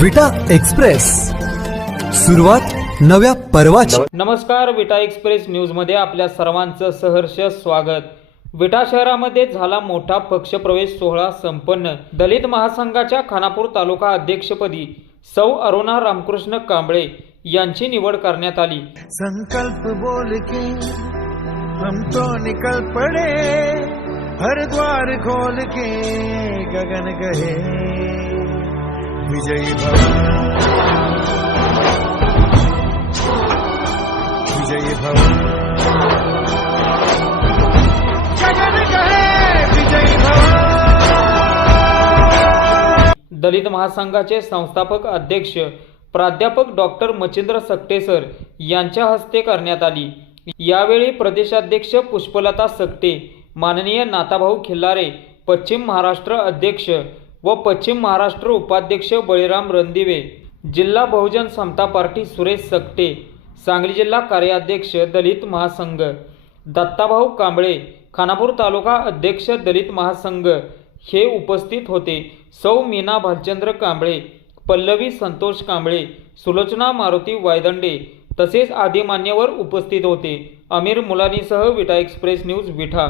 विटा एक्सप्रेस. सुरुवात नव्या पर्वाची. नमस्कार विटा एक्सप्रेस न्यूजमध्ये आपल्या सर्वांचं सहर्ष स्वागत. विटा शहरामध्ये झाला मोठा पक्षप्रवेश सोहळा संपन्न. दलित महासंघाच्या खानापूर तालुका अध्यक्षपदी सौ अरुणा रामकृष्ण कांबळे यांची निवड करण्यात आली. संकल्प बोल के हम तो निकल पड़े. हर द्वार खोल के गगन कहे विजयी भव। विजयी भव। गगन कहे विजयी भव। दलित महासंघाचे संस्थापक अध्यक्ष प्राध्यापक डॉक्टर मच्छिंद्र सकटे सर यांच्या हस्ते करण्यात आली. यावेळी प्रदेशाध्यक्ष पुष्पलता सकटे माननीय नाताभाऊ खिल्लारे पश्चिम महाराष्ट्र अध्यक्ष व पश्चिम महाराष्ट्र उपाध्यक्ष बळीराम रणदिवे जिल्हा बहुजन समता पार्टी सुरेश सकटे सांगली जिल्हा कार्याध्यक्ष दलित महासंघ दत्ताभाऊ कांबळे खानापूर तालुका अध्यक्ष दलित महासंघ हे उपस्थित होते. सौ मीना भालचंद्र कांबळे पल्लवी संतोष कांबळे सुलोचना मारुती वायदंडे तसेच आदी मान्यवर उपस्थित होते. अमीर मुलानीसह विटा एक्सप्रेस न्यूज विठा